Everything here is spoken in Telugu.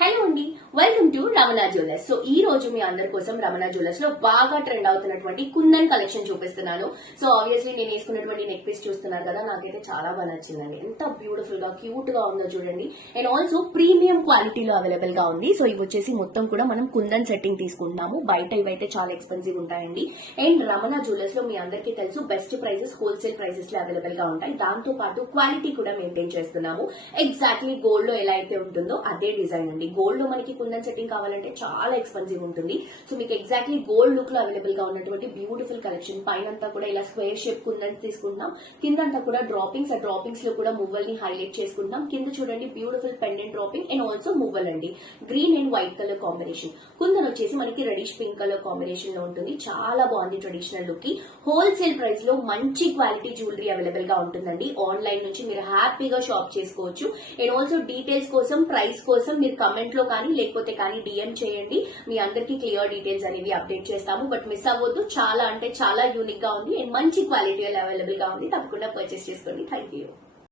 హలో అండి, welcome to Ramana jewellers. So ఈ రోజు మీ అందరి కోసం రమణ జ్యువెలర్స్ లో బాగా ట్రెండ్ అవుతున్నటువంటి కుందన్ కలెక్షన్ చూపిస్తున్నాను. సో ఆబ్వియస్లీ నేను వేసుకున్నటువంటి నెక్ పీస్ చూస్తున్నారు కదా, నాకైతే చాలా బాగా నచ్చిందండి. ఎంత బ్యూటిఫుల్ గా క్యూట్ గా ఉందో చూడండి. అండ్ ఆల్సో ప్రీమియం క్వాలిటీలో అవైలబుల్ గా ఉంది. సో ఇవి వచ్చేసి మొత్తం కూడా మనం కుందన్ సెట్టింగ్ తీసుకుంటున్నాము. బయట ఇవైతే చాలా ఎక్స్పెన్సివ్ ఉంటాయండి. అండ్ రమణ జ్యువెలర్స్ లో మీ అందరికీ తెలుసు బెస్ట్ ప్రైసెస్ హోల్సేల్ ప్రైసెస్ లో అవైలబుల్ గా ఉంటాయి. దాంతో పాటు క్వాలిటీ కూడా మెయింటైన్ చేస్తున్నాము. ఎగ్జాక్ట్లీ గోల్డ్ లో ఎలా అయితే ఉంటుందో అదే డిజైన్ అండి. గోల్డ్ లో మనకి కుందన్ సెట్టింగ్ కావాలంటే చాలా ఎక్స్పెన్సివ్ ఉంటుంది. సో మీకు ఎగ్జాక్ట్లీ గోల్డ్ లుక్ లో అవైలబుల్ గా ఉన్నటువంటి బ్యూటిఫుల్ కలెక్షన్. పైన కూడా ఇలా స్క్వేర్ షేప్ కుందన్ తీసుకుంటున్నాం. కిందంతా కూడా డ్రాపింగ్స్, ఆ డ్రాపింగ్స్ లో కూడా మువ్వల్ని హైలైట్ చేసుకుంటాం. కింద చూడండి beautiful pendant dropping and also మువ్వల్ అండి. Green and white colour combination. Kundan వచ్చేసి మనకి రెడిష్ పింక్ కలర్ కాంబినేషన్ లో ఉంటుంది. చాలా బాగుంది ట్రెడిషనల్ లుక్ కి. హోల్సేల్ ప్రైస్ లో మంచి క్వాలిటీ జ్యువెలరీ అవైలబుల్ గా ఉంటుందండి. ఆన్లైన్ నుంచి మీరు హ్యాపీగా షాప్ చేసుకోవచ్చు. అండ్ ఆల్సో డీటెయిల్స్ కోసం, ప్రైస్ కోసం మీరు కమెంట్ లో కానీ లేకపోతే కానీ డిఎం చేయండి. మీ అందరికీ క్లియర్ డీటెయిల్స్ అనేవి అప్డేట్ చేస్తాము. బట్ మిస్ అవ్వద్దు, చాలా అంటే చాలా యూనిక్ గా ఉంది అండ్ మంచి క్వాలిటీ అవైలబుల్ గా ఉంది. తప్పకుండా పర్చేస్ చేసుకోండి. Thank you.